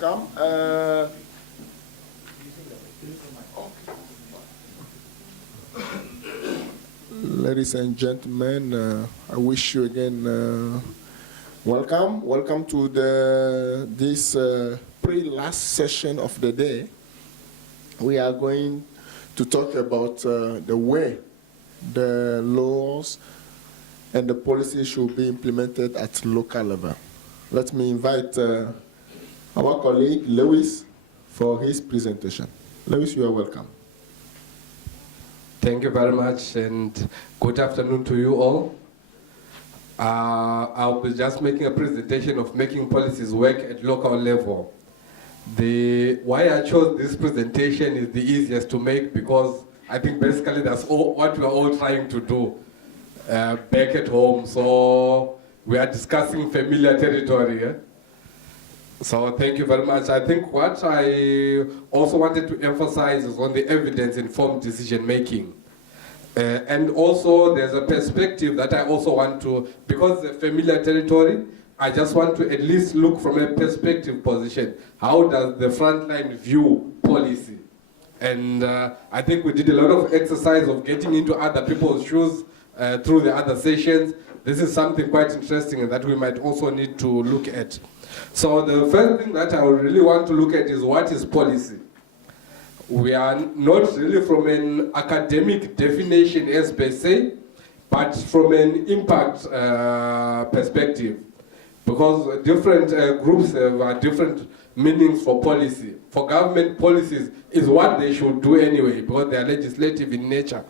welcome. Ladies and gentlemen, I wish you again welcome. Welcome to this pre-last session of the day. We are going to talk about the way the laws and the policies should be implemented at local level. Let me invite our colleague Lewis for his presentation. Lewis, you are welcome. Thank you very much, and good afternoon to you all. I'll be just making a presentation of making policies work at local level. Why I chose this presentation is the easiest to make because I think basically that's what we're all trying to do back at home. So we are discussing familiar territory. Eh? So thank you very much. I think what I also wanted to emphasize is on the evidence-informed decision-making. And also there's a perspective that I also want to, because it's a familiar territory, I just want to at least look from a perspective position. How does the frontline view policy? And I think we did a lot of exercise of getting into other people's shoes through the other sessions. This is something quite interesting that we might also need to look at. So the first thing that I really want to look at is what is policy? We are not really from an academic definition as per se, but from an impact perspective. Because different groups have different meanings for policy. For government, policies is what they should do anyway, because they are legislative in nature.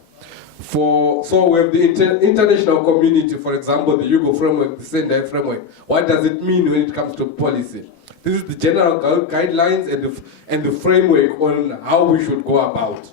So we have the international community, for example, the Hugo framework, the Sendai framework. What does it mean when it comes to policy? This is the general guidelines and the framework on how we should go about.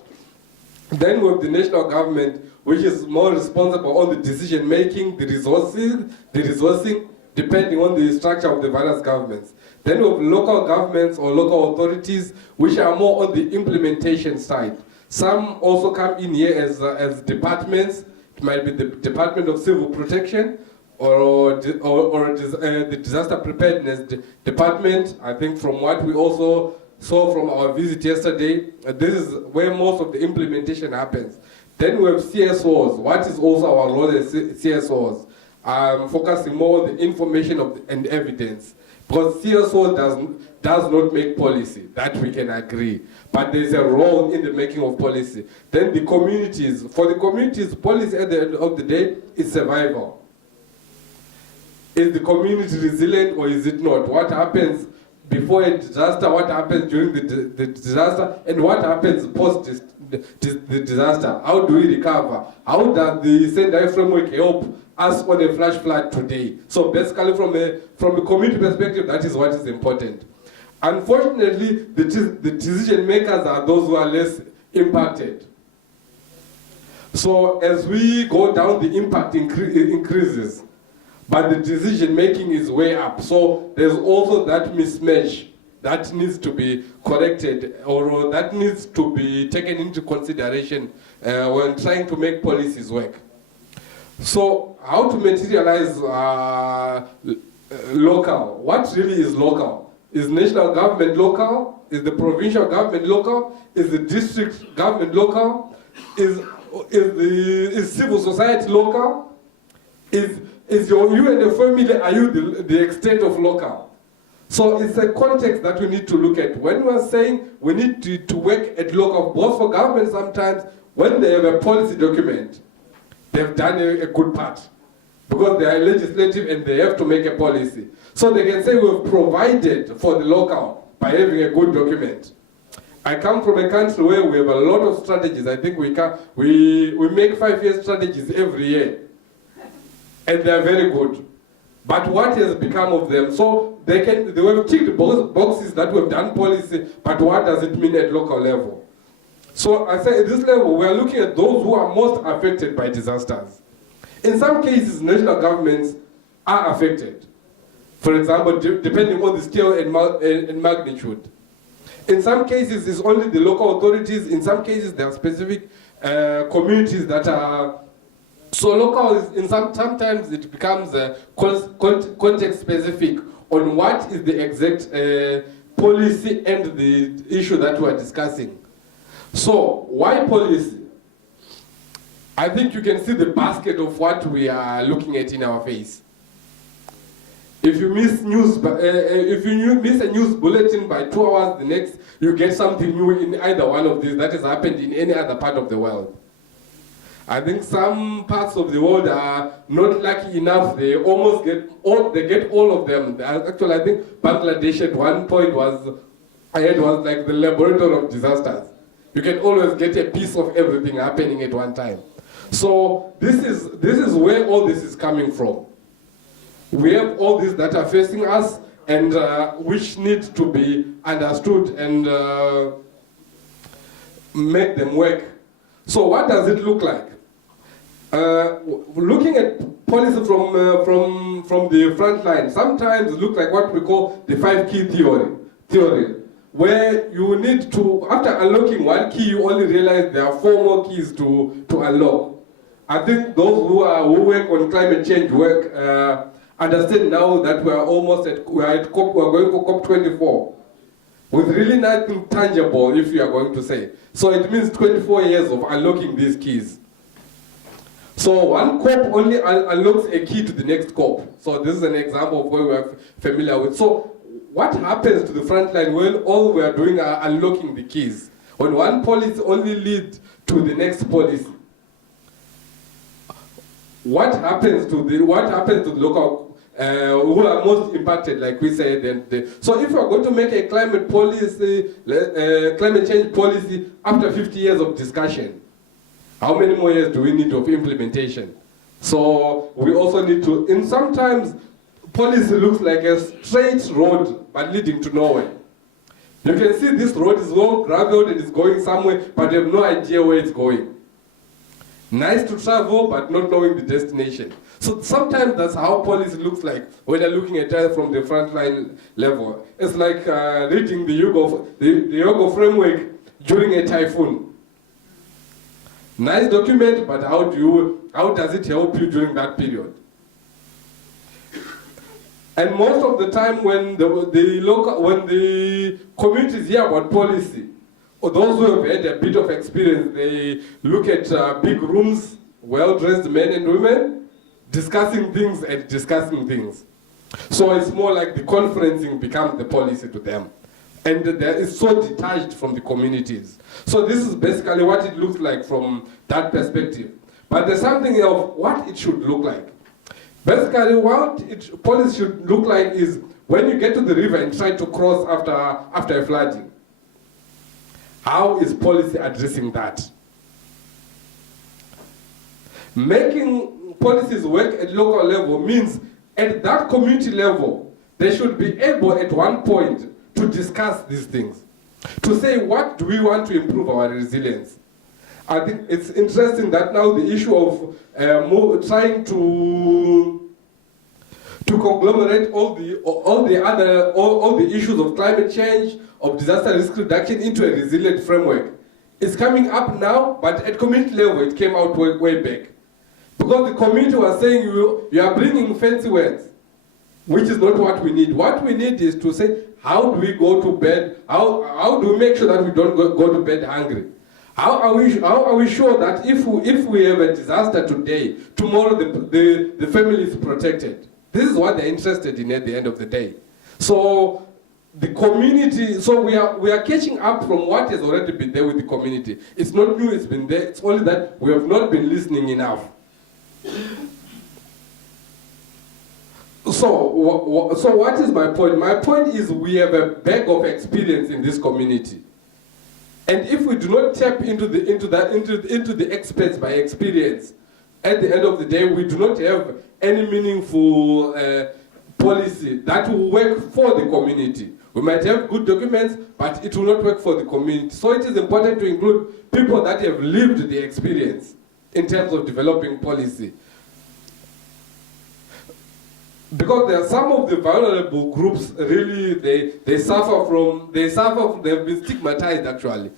Then we have the national government, which is more responsible on the decision making, the resourcing, depending on the structure of the various governments. Then we have local governments or local authorities, which are more on the implementation side. Some also come in here as departments. It might be the Department of Civil Protection or the Disaster Preparedness Department. I think from what we also saw from our visit yesterday, this is where most of the implementation happens. Then we have CSOs. What is also our role as CSOs? Focusing more on the information and evidence. Because CSO does not make policy, that we can agree. But there's a role in the making of policy. Then the communities. For the communities, policy at the end of the day is survival. Is the community resilient or is it not? What happens before a disaster? What happens during the disaster? And what happens post the disaster? How do we recover? How does the Sendai framework help us on a flash flood today? So basically from a community perspective, that is what is important. Unfortunately, the decision makers are those who are less impacted. So as we go down, the impact increases, but the decision making is way up. So there's also that mismatch that needs to be corrected, or that needs to be taken into consideration when trying to make policies work. So how to materialize local? What really is local? Is national government local? Is the provincial government local? Is the district government local? Is civil society local? You and your family, are you the extent of local? So it's a context that we need to look at. When we're saying we need to work at local, both for government sometimes, when they have a policy document, they've done a good part. Because they are legislative and they have to make a policy. So they can say we've provided for the local by having a good document. I come from a country where we have a lot of strategies. I think we make 5-year strategies every year. And they're very good. But what has become of them? So they have ticked boxes that we've done policy, but what does it mean at local level? So I say at this level, we are looking at those who are most affected by disasters. In some cases, national governments are affected. For example, depending on the scale and magnitude. In some cases, it's only the local authorities. In some cases, there are specific communities that are so local. Sometimes it becomes context specific on what is the exact policy and the issue that we're discussing. So, why policy? I think you can see the basket of what we are looking at in our face. If you miss miss a news bulletin by 2 hours, the next you get something new in either one of these that has happened in any other part of the world. I think some parts of the world are not lucky enough. They almost get all of them. Actually, I think Bangladesh at one point was like the laboratory of disasters. You can always get a piece of everything happening at one time. So this is where all this is coming from. We have all these that are facing us and which need to be understood and make them work. So what does it look like? Looking at policy from the front line, sometimes it looks like what we call the 5 key theory, where you need to, after unlocking one key, you only realize there are 4 more keys to unlock. I think those who work on climate change work understand now that we're going for COP24 with really nothing tangible, if you are going to say. So it means 24 years of unlocking these keys. So one COP only unlocks a key to the next COP. So this is an example of where we are familiar with. So what happens to the front line when all we are doing are unlocking the keys? When one policy only leads to the next policy. What happens to the local who are most impacted, like we said? So if we are going to make a climate change policy after 50 years of discussion, how many more years do we need of implementation? So we also need to, and sometimes policy looks like a straight road but leading to nowhere. You can see this road is all graveled and it's going somewhere, but you have no idea where it's going. Nice to travel, but not knowing the destination. So sometimes that's how policy looks like when you're looking at it from the frontline level. It's like reading the Yogo framework during a typhoon. Nice document, but how does it help you during that period? And most of the time when the communities hear about policy, or those who have had a bit of experience, they look at big rooms, well-dressed men and women, discussing things. So it's more like the conferencing becomes the policy to them. And it's so detached from the communities. So this is basically what it looks like from that perspective. But there's something of what it should look like. Basically, what policy should look like is when you get to the river and try to cross after a flooding. How is policy addressing that? Making policies work at local level means at that community level, they should be able at one point to discuss these things. To say, what do we want to improve our resilience? I think it's interesting that now the issue of trying to conglomerate all the issues of climate change, of disaster risk reduction into a resilient framework is coming up now, but at community level it came out way back. Because the community was saying you are bringing fancy words, which is not what we need. What we need is to say, how do we go to bed? How do we make sure that we don't go to bed hungry? How are we sure that if we have a disaster today, tomorrow the family is protected? This is what they're interested in at the end of the day. So the community, so we are catching up from what has already been there with the community. It's not new, it's been there, it's only that we have not been listening enough. So what is my point? My point is we have a bag of experience in this community. And if we do not tap into the experts by experience, at the end of the day, we do not have any meaningful policy that will work for the community. We might have good documents, but it will not work for the community. So it is important to include people that have lived the experience in terms of developing policy. Because there are some of the vulnerable groups, really, they've been stigmatized actually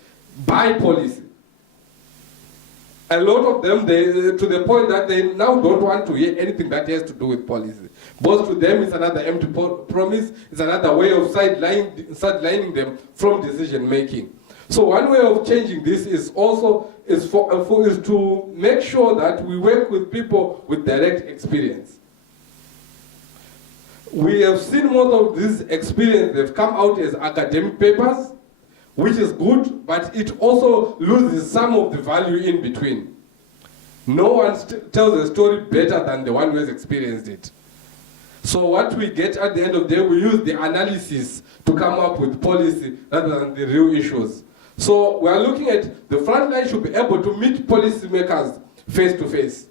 by policy. a lot of them, to the point that they now don't want to hear anything that has to do with policy. Both to them, it's another empty promise, it's another way of sidelining them from decision making. So one way of changing this is also is to make sure that we work with people with direct experience. We have seen most of this experience, they've come out as academic papers, which is good, but it also loses some of the value in between. No one tells a story better than the one who has experienced it. So what we get at the end of the day, we use the analysis to come up with policy rather than the real issues. So we are looking at the front line should be able to meet policymakers face to face.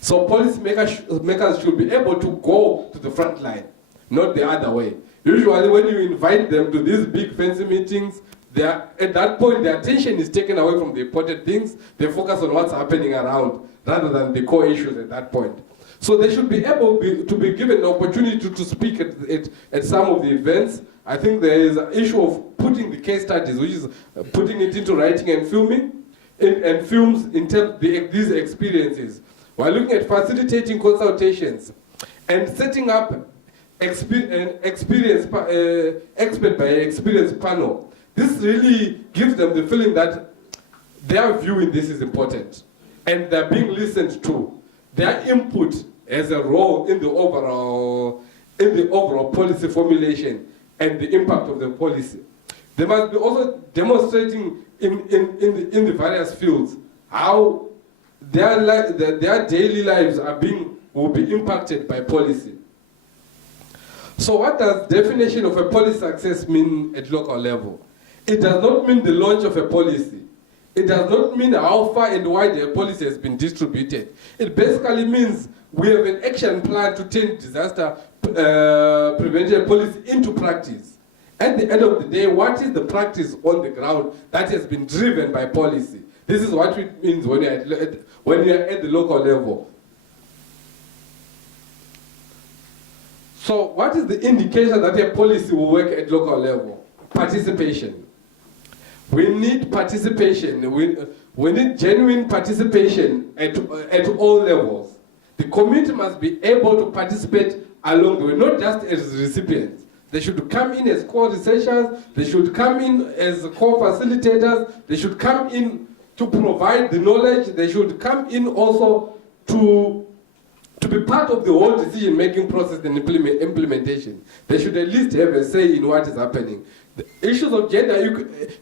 So policymakers should be able to go to the front line, not the other way. Usually when you invite them to these big fancy meetings, at that point their attention is taken away from the important things. They focus on what's happening around rather than the core issues at that point. So they should be able to be given the opportunity to speak at some of the events. I think there is an issue of putting the case studies, which is putting it into writing and filming, and films in terms of these experiences. We're looking at facilitating consultations and setting up expert by experience panel. This really gives them the feeling that their view in this is important and they're being listened to. Their input has a role in the overall policy formulation and the impact of the policy. They must be also demonstrating in the various fields how their daily lives will be impacted by policy. So what does definition of a policy success mean at local level? It does not mean the launch of a policy. It does not mean how far and wide a policy has been distributed. It basically means we have an action plan to turn disaster prevention policy into practice. At the end of the day, what is the practice on the ground that has been driven by policy? This is what it means when you're at the local level. So what is the indication that a policy will work at local level? Participation. We need participation. We need genuine participation at all levels. The community must be able to participate along the way, not just as recipients. They should come in as co-researchers, they should come in as co-facilitators, they should come in to provide the knowledge, they should come in also to be part of the whole decision-making process and implementation. They should at least have a say in what is happening. The issues of gender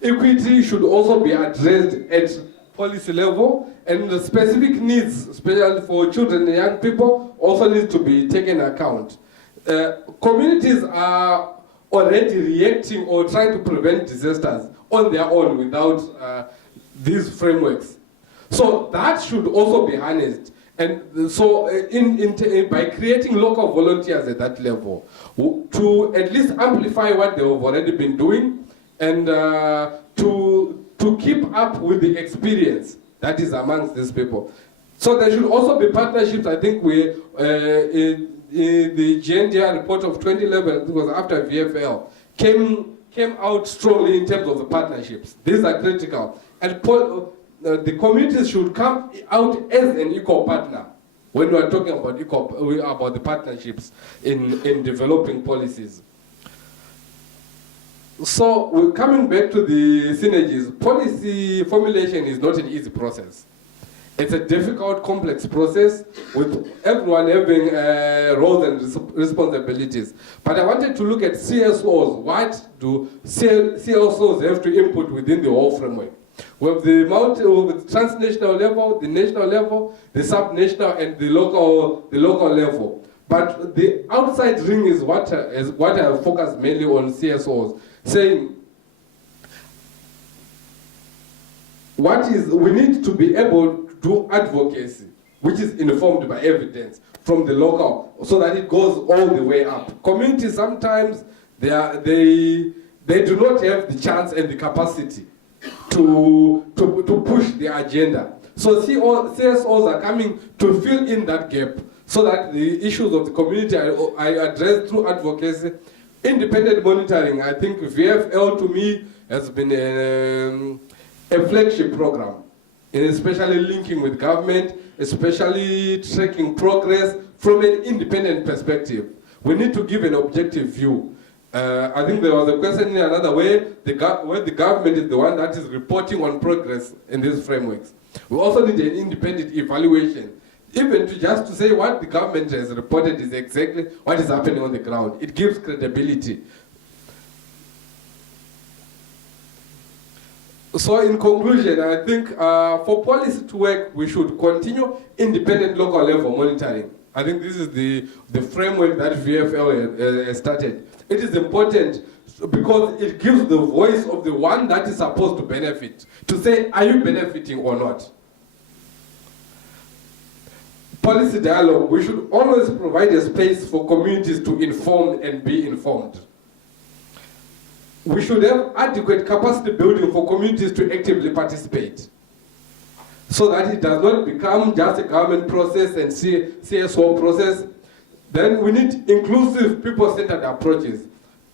equity should also be addressed at policy level, and the specific needs, especially for children and young people, also need to be taken account. Communities are already reacting or trying to prevent disasters on their own without these frameworks. So that should also be harnessed. And so by creating local volunteers at that level, to at least amplify what they have already been doing, and to keep up with the experience that is amongst these people. So there should also be partnerships. I think in the GNDR report of 2011, it was after VFL, came out strongly in terms of the partnerships. These are critical. And the communities should come out as an equal partner when we are talking about the partnerships in developing policies. So we're coming back to the synergies. Policy formulation is not an easy process. It's a difficult, complex process with everyone having roles and responsibilities. But I wanted to look at CSOs. What do CSOs have to input within the whole framework? We have the transnational level, the national level, the subnational, and the local level. But the outside ring is what I have focused mainly on CSOs, saying we need to be able to do advocacy, which is informed by evidence from the local, so that it goes all the way up. Communities sometimes they do not have the chance and the capacity to push the agenda. So CSOs are coming to fill in that gap so that the issues of the community are addressed through advocacy. Independent monitoring, I think VFL to me has been a flagship program. especially linking with government, especially tracking progress from an independent perspective. We need to give an objective view. I think there was a question in another way, where the government is the one that is reporting on progress in these frameworks. We also need an independent evaluation, even just to say what the government has reported is exactly what is happening on the ground. It gives credibility. So in conclusion, I think for policy to work, we should continue independent local level monitoring. I think this is the framework that VFL has started. It is important because it gives the voice of the one that is supposed to benefit, to say, are you benefiting or not? Policy dialogue, we should always provide a space for communities to inform and be informed. We should have adequate capacity building for communities to actively participate, so that it does not become just a government process and CSO process. Then we need inclusive, people-centered approaches.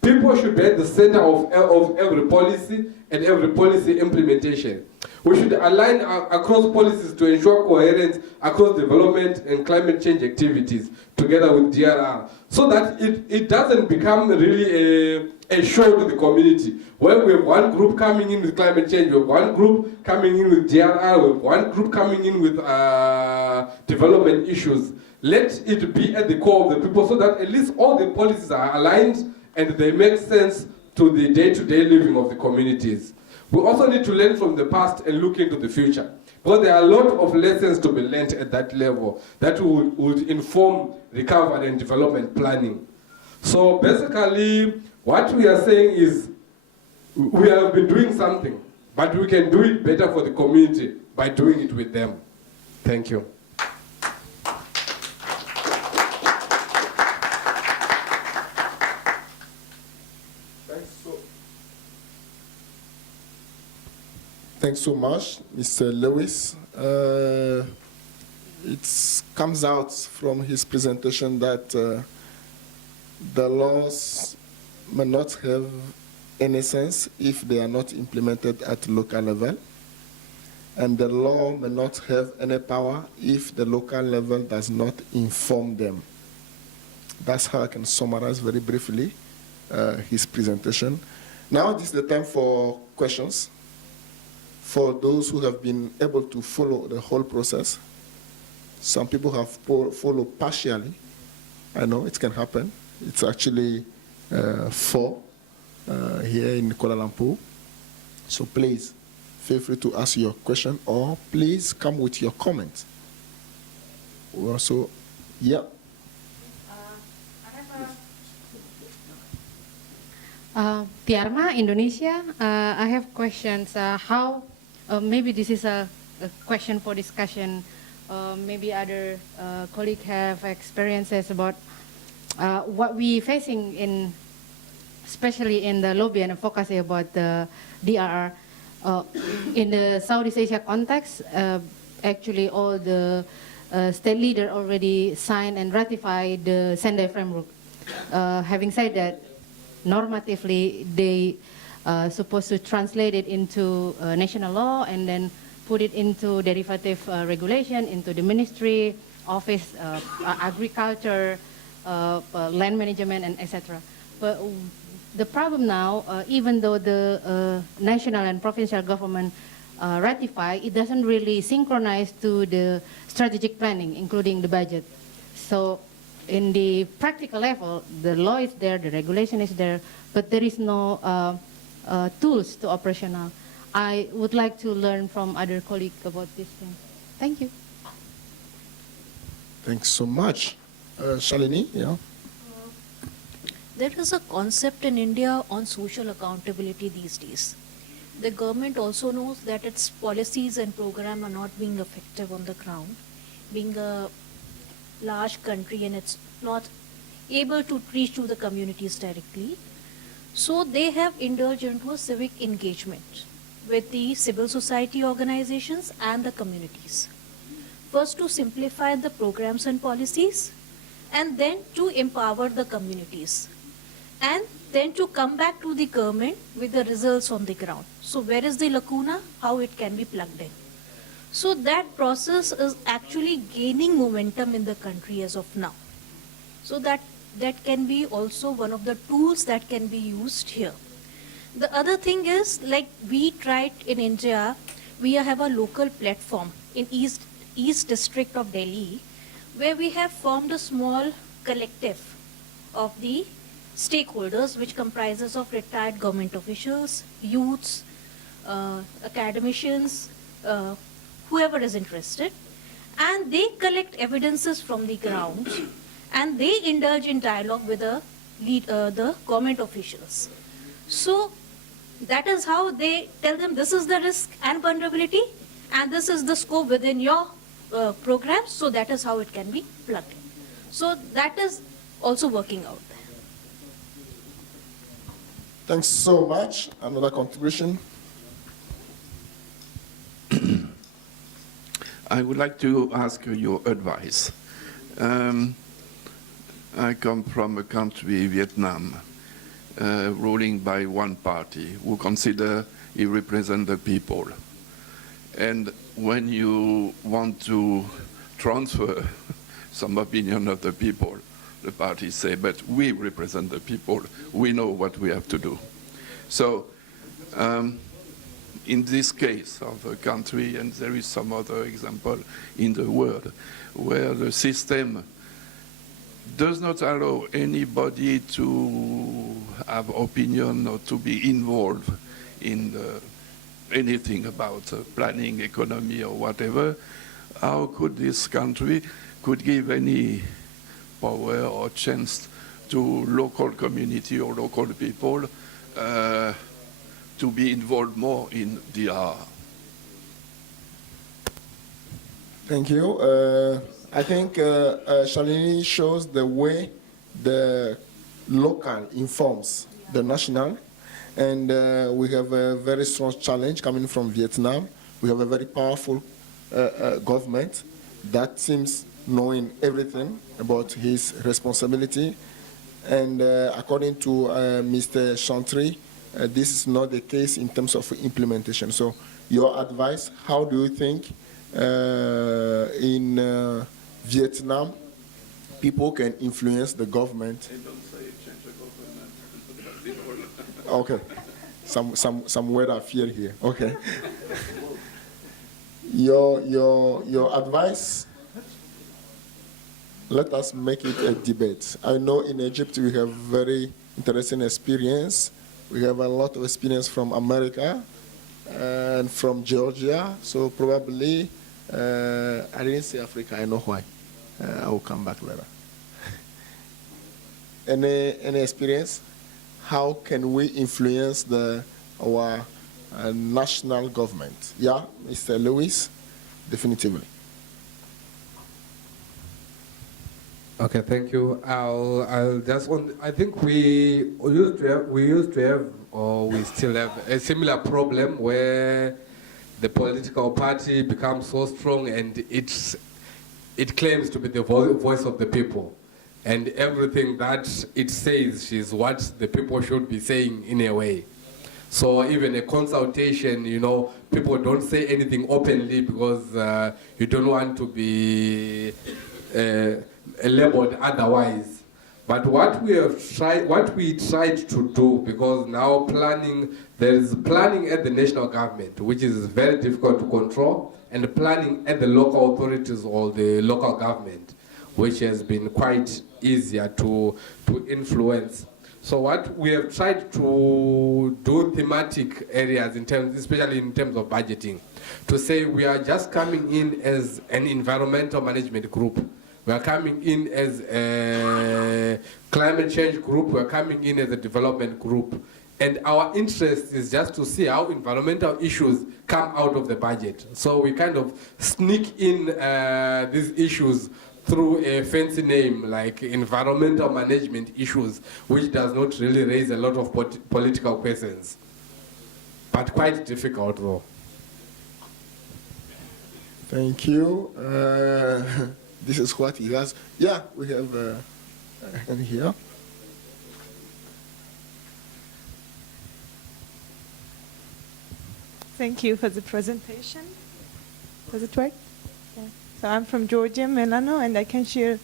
People should be at the center of every policy and every policy implementation. We should align across policies to ensure coherence across development and climate change activities together with DRR, so that it doesn't become really a show to the community, where we have one group coming in with climate change, we have one group coming in with DRR, we have one group coming in with development issues. Let it be at the core of the people, so that at least all the policies are aligned and they make sense to the day-to-day living of the communities. We also need to learn from the past and look into the future, because there are a lot of lessons to be learned at that level that would inform recovery and development planning. So basically, what we are saying is, we have been doing something, but we can do it better for the community by doing it with them. Thank you. Thanks so much, Mr. Lewis. It comes out from his presentation that the laws may not have any sense if they are not implemented at local level, and the law may not have any power if the local level does not inform them. That's how I can summarize very briefly his presentation. Now this is the time for questions. For those who have been able to follow the whole process, some people have followed partially. I know it can happen. It's actually 4 here in Kuala Lumpur. So please, feel free to ask your question, or please come with your comment. Also, yeah. Tiarma, Indonesia. I have questions. How, maybe this is a question for discussion. Maybe other colleagues have experiences about what we facing in, especially in the lobby and advocacy about the DRR. In the Southeast Asia context, actually all the state leaders already signed and ratified the Sendai framework. Having said that, normatively, they supposed to translate it into national law and then put it into derivative regulation, into the ministry, office, agriculture, land management, and etc. But the problem now, even though the national and provincial government ratify, it doesn't really synchronize to the strategic planning, including the budget. So in the practical level, the law is there, the regulation is there, but there is no tools to operational. I would like to learn from other colleagues about this thing. Thank you. Thanks so much. Shalini, yeah. There is a concept in India on social accountability these days. The government also knows that its policies and program are not being effective on the ground, being a large country and it's not able to reach to the communities directly. So they have indulged into a civic engagement with the civil society organizations and the communities. First to simplify the programs and policies, and then to empower the communities, and then to come back to the government with the results on the ground. So where is the lacuna? How it can be plugged in? So that process is actually gaining momentum in the country as of now. So that can be also one of the tools that can be used here. The other thing is, like we tried in India, we have a local platform in East District of Delhi, where we have formed a small collective of the stakeholders, which comprises of retired government officials, youths, academicians, whoever is interested, and they collect evidences from the ground, and they indulge in dialogue with the government officials. So that is how they tell them this is the risk and vulnerability, and this is the scope within your program. So that is how it can be plugged in. So that is also working out there. Thanks so much. Another contribution? I would like to ask your advice. I come from a country, Vietnam, ruling by one party who consider he represents the people. And when you want to transfer some opinion of the people, the parties say, but we represent the people, we know what we have to do. So in this case of a country, and there is some other example in the world, where the system does not allow anybody to have opinion or to be involved in anything about planning, economy, or whatever, how could this country could give any power or chance to local community or local people to be involved more in DR? Thank you. I think Shalini shows the way the local informs the national, and we have a very strong challenge coming from Vietnam. We have a very powerful government that seems knowing everything about his responsibility, and according to Mr. Chantry, this is not the case in terms of implementation. So your advice, how do you think in Vietnam people can influence the government? They don't say change the government. Okay, some word of fear here. Okay. Your advice, let us make it a debate. I know in Egypt we have very interesting experience. We have a lot of experience from America and from Georgia. So probably, I didn't say Africa, I know why. I will come back later. Any experience? How can we influence our national government? Yeah, Mr. Lewis, definitively. Okay, thank you. I'll just want. I think we used to have, or we still have a similar problem where the political party becomes so strong and it claims to be the voice of the people, and everything that it says is what the people should be saying in a way. So even a consultation, people don't say anything openly because you don't want to be labeled otherwise. But what we tried to do, because now there is planning at the national government, which is very difficult to control, and planning at the local authorities or the local government, which has been quite easier to influence. So what we have tried to do thematic areas, especially in terms of budgeting, to say we are just coming in as an environmental management group. We are coming in as a climate change group. We are coming in as a development group. And our interest is just to see how environmental issues come out of the budget. So we kind of sneak in these issues through a fancy name like environmental management issues, which does not really raise a lot of political questions. But quite difficult though. Thank you. This is what he has. Yeah, we have and here. Thank you for the presentation. Does it work? Yeah. So I'm from Georgia, Milano, and I can share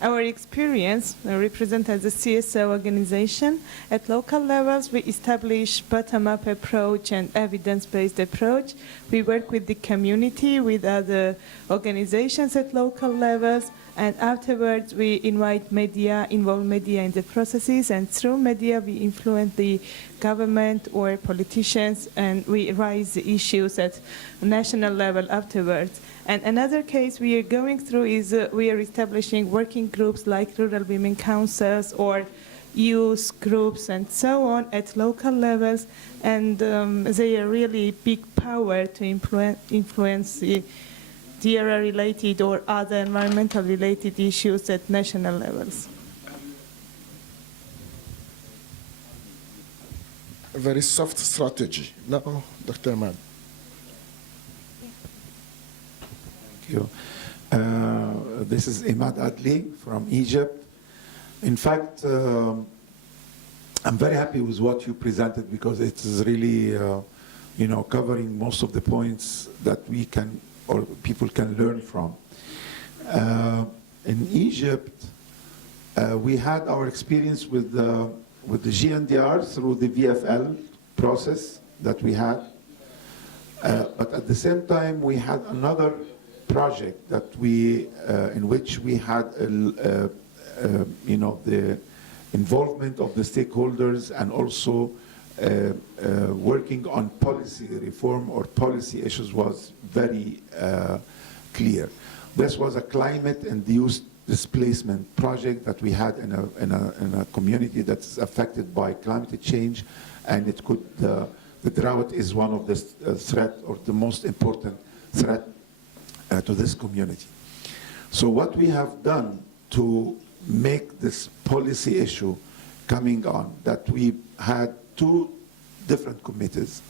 our experience. We represent as a CSO organization. At local levels, we establish bottom-up approach and evidence-based approach. We work with the community, with other organizations at local levels, and afterwards we invite media, involve media in the processes, and through media we influence the government or politicians, and we raise the issues at national level afterwards. And another case we are going through is we are establishing working groups like rural women councils or youth groups and so on at local levels, and they are really big power to influence the DRR-related or other environmental-related issues at national levels. A very soft strategy. No, Dr. Ahmad. Thank you. This is Imad Adli from Egypt. In fact, I'm very happy with what you presented because it is really, covering most of the points that we can or people can learn from. In Egypt, we had our experience with the GNDR through the VFL process that we had. But at the same time, we had another project that in which we had, the involvement of the stakeholders and also working on policy reform or policy issues was very clear. This was a climate and youth displacement project that we had in a community that's affected by climate change, and it could the drought is one of the threat or the most important threat to this community. So what we have done to make this policy issue coming on, that we had two different committees.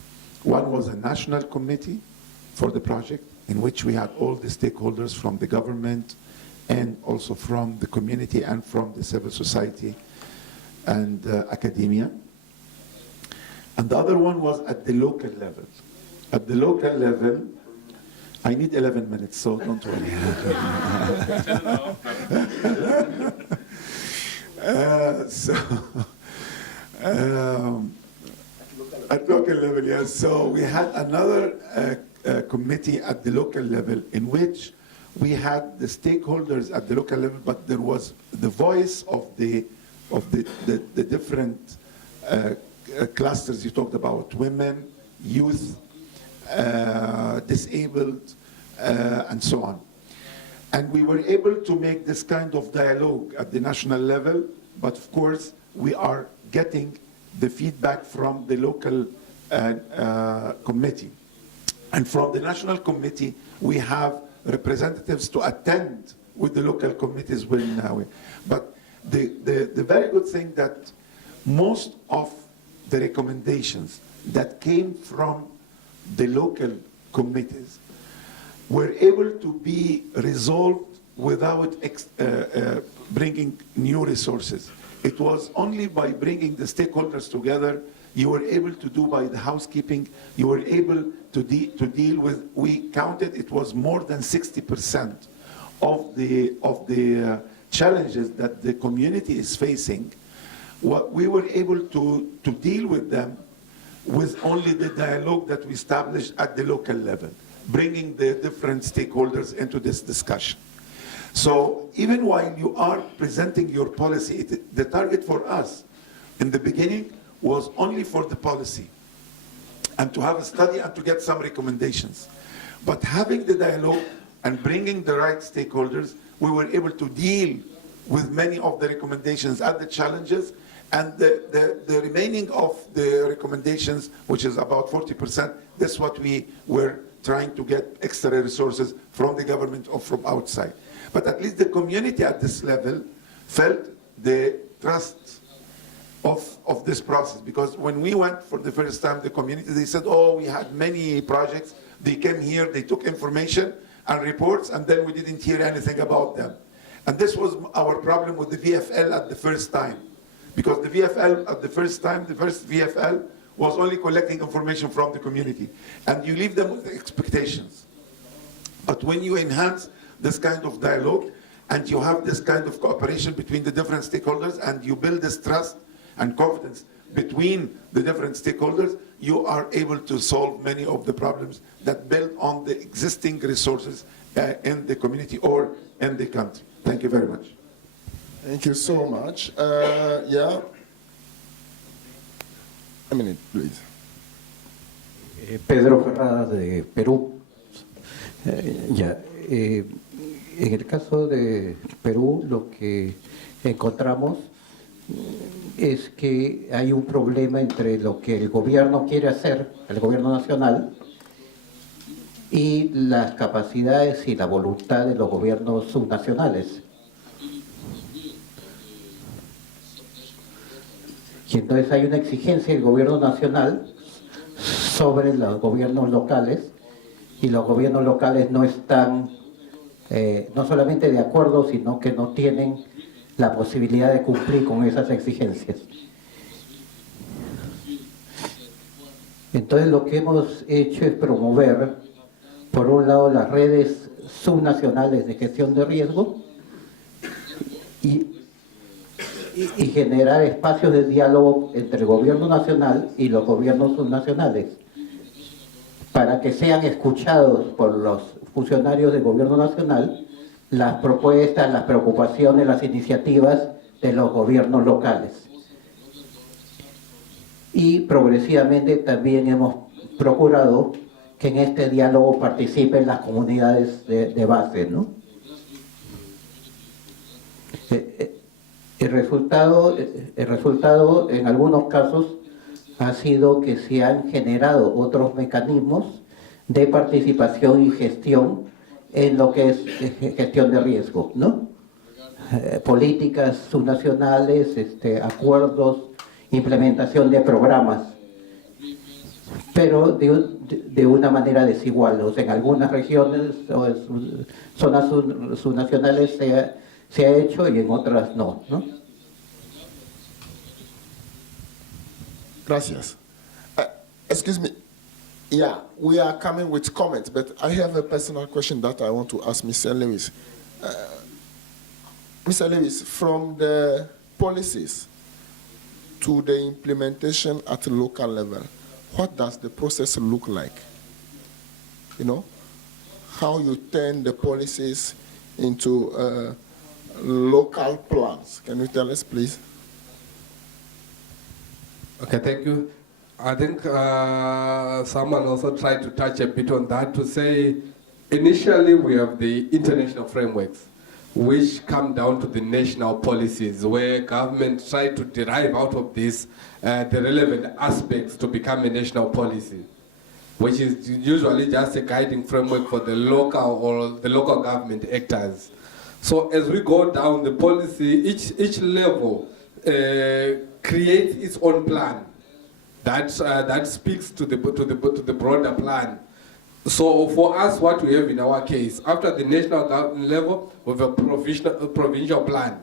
One was a national committee for the project, in which we had all the stakeholders from the government and also from the community and from the civil society and academia. And the other one was at the local level. At the local level, I need 11 minutes, so don't worry. At local level, yes. So we had another committee at the local level in which we had the stakeholders at the local level, but there was the voice of the different clusters you talked about: women, youth, disabled, and so on. And we were able to make this kind of dialogue at the national level, but of course we are getting the feedback from the local committee. And from the national committee, we have representatives to attend with the local committees when but the very good thing that most of the recommendations that came from the local committees were able to be resolved without bringing new resources. It was only by bringing the stakeholders together you were able to do by the housekeeping, you were able to deal with, we counted it was more than 60% of the challenges that the community is facing. What we were able to deal with them with only the dialogue that we established at the local level, bringing the different stakeholders into this discussion. So even while you are presenting your policy, the target for us in the beginning was only for the policy and to have a study and to get some recommendations. But having the dialogue and bringing the right stakeholders, we were able to deal with many of the recommendations and the challenges, and the remaining of the recommendations, which is about 40%, that's what we were trying to get extra resources from the government or from outside. But at least the community at this level felt the trust of this process, because when we went for the first time, the community, they said, oh, we had many projects, they came here, they took information and reports, and then we didn't hear anything about them. And this was our problem with the VFL at the first time, because the VFL at the first time, the first VFL was only collecting information from the community, and you leave them with expectations. But when you enhance this kind of dialogue and you have this kind of cooperation between the different stakeholders and you build this trust and confidence between the different stakeholders, you are able to solve many of the problems that build on the existing resources in the community or in the country. Thank you very much. Thank you so much. Yeah. A minute, please. Pedro Ferrada de Perú. En el caso de Perú, lo que encontramos es que hay un problema entre lo que el gobierno quiere hacer, el gobierno nacional, y las capacidades y la voluntad de los gobiernos subnacionales. Y entonces hay una exigencia del gobierno nacional sobre los gobiernos locales, y los gobiernos locales no están no solamente de acuerdo, sino que no tienen la posibilidad de cumplir con esas exigencias. Entonces lo que hemos hecho es promover, por un lado, las redes subnacionales de gestión de riesgo y generar espacios de diálogo entre el gobierno nacional y los gobiernos subnacionales, para que sean escuchados por los funcionarios del gobierno nacional las propuestas, las preocupaciones, las iniciativas de los gobiernos locales. Y progresivamente también hemos procurado que en este diálogo participen las comunidades de base, ¿no? El resultado en algunos casos ha sido que se han generado otros mecanismos de participación y gestión en lo que es gestión de riesgo, ¿no? Políticas subnacionales, acuerdos, implementación de programas, pero de una manera desigual. O sea, en algunas regiones o en zonas subnacionales se ha hecho y en otras no, ¿no? Gracias. Excuse me. Yeah, we are coming with comments, but I have a personal question that I want to ask Mr. Lewis. Mr. Lewis, from the policies to the implementation at the local level, what does the process look like? You know, how you turn the policies into local plans. Can you tell us, please? Okay, thank you. I think someone also tried to touch a bit on that to say, initially we have the international frameworks, which come down to the national policies, where government try to derive out of this the relevant aspects to become a national policy, which is usually just a guiding framework for the local or the local government actors. So as we go down the policy, each level creates its own plan that speaks to the broader plan. So for us, what we have in our case, after the national government level, we have a provincial plan.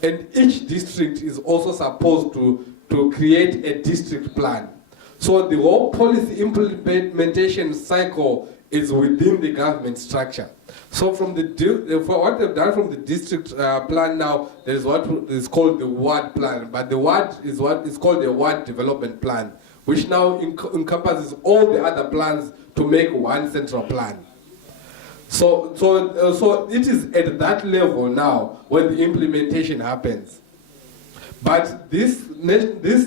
And each district is also supposed to create a district plan. So the whole policy implementation cycle is within the government structure. So for what they've done from the district plan now, there is what is called the ward plan, but the ward is what is called the ward development plan, which now encompasses all the other plans to make one central plan. So it is at that level now when the implementation happens. But this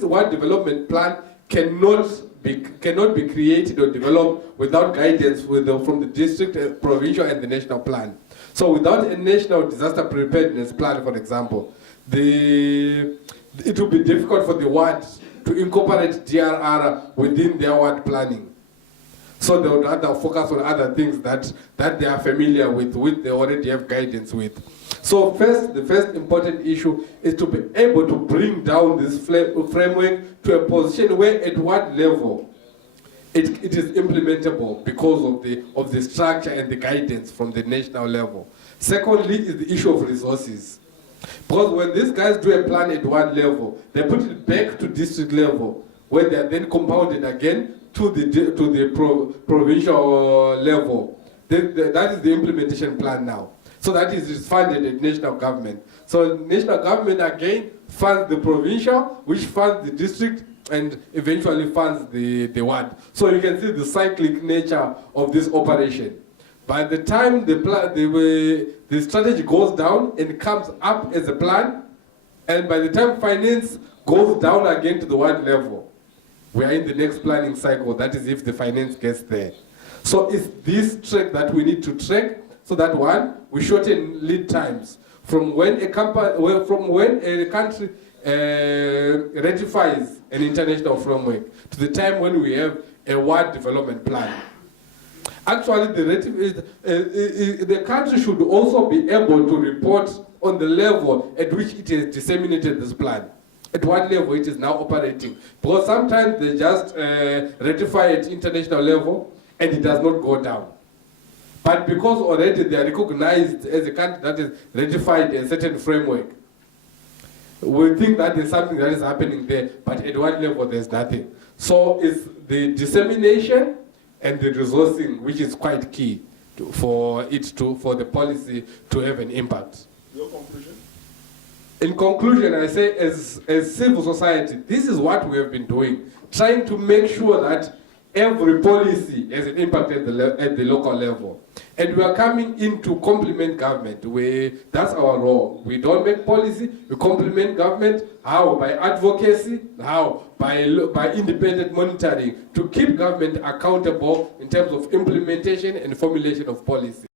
ward development plan cannot be created or developed without guidance from the district, provincial, and the national plan. So without a national disaster preparedness plan, for example, it will be difficult for the ward to incorporate DRR within their ward planning. So they would rather focus on other things that they are familiar with, which they already have guidance with. So the first important issue is to be able to bring down this framework to a position where at what level it is implementable because of the structure and the guidance from the national level. Secondly is the issue of resources. Because when these guys do a plan at one level, they put it back to district level, where they are then compounded again to the provincial level. that is the implementation plan now. So that is funded at national government. So national government again funds the provincial, which funds the district, and eventually funds the ward. So you can see the cyclic nature of this operation. By the time the strategy goes down and comes up as a plan, and by the time finance goes down again to the ward level, we are in the next planning cycle. That is if the finance gets there. So it's this track that we need to track, so that one, we shorten lead times from when a country ratifies an international framework to the time when we have a ward development plan. Actually, the country should also be able to report on the level at which it has disseminated this plan, at what level it is now operating. Because sometimes they just ratify at international level and it does not go down. But because already they are recognized as a country that is ratified a certain framework, we think that there's something that is happening there, but at what level there's nothing. So it's the dissemination and the resourcing which is quite key for the policy to have an impact. Your conclusion? In conclusion, I say as civil society, this is what we have been doing, trying to make sure that every policy has an impact at the local level. And we are coming in to complement government. That's our role. We don't make policy, we complement government. How? By advocacy. How? By independent monitoring, to keep government accountable in terms of implementation and formulation of policy.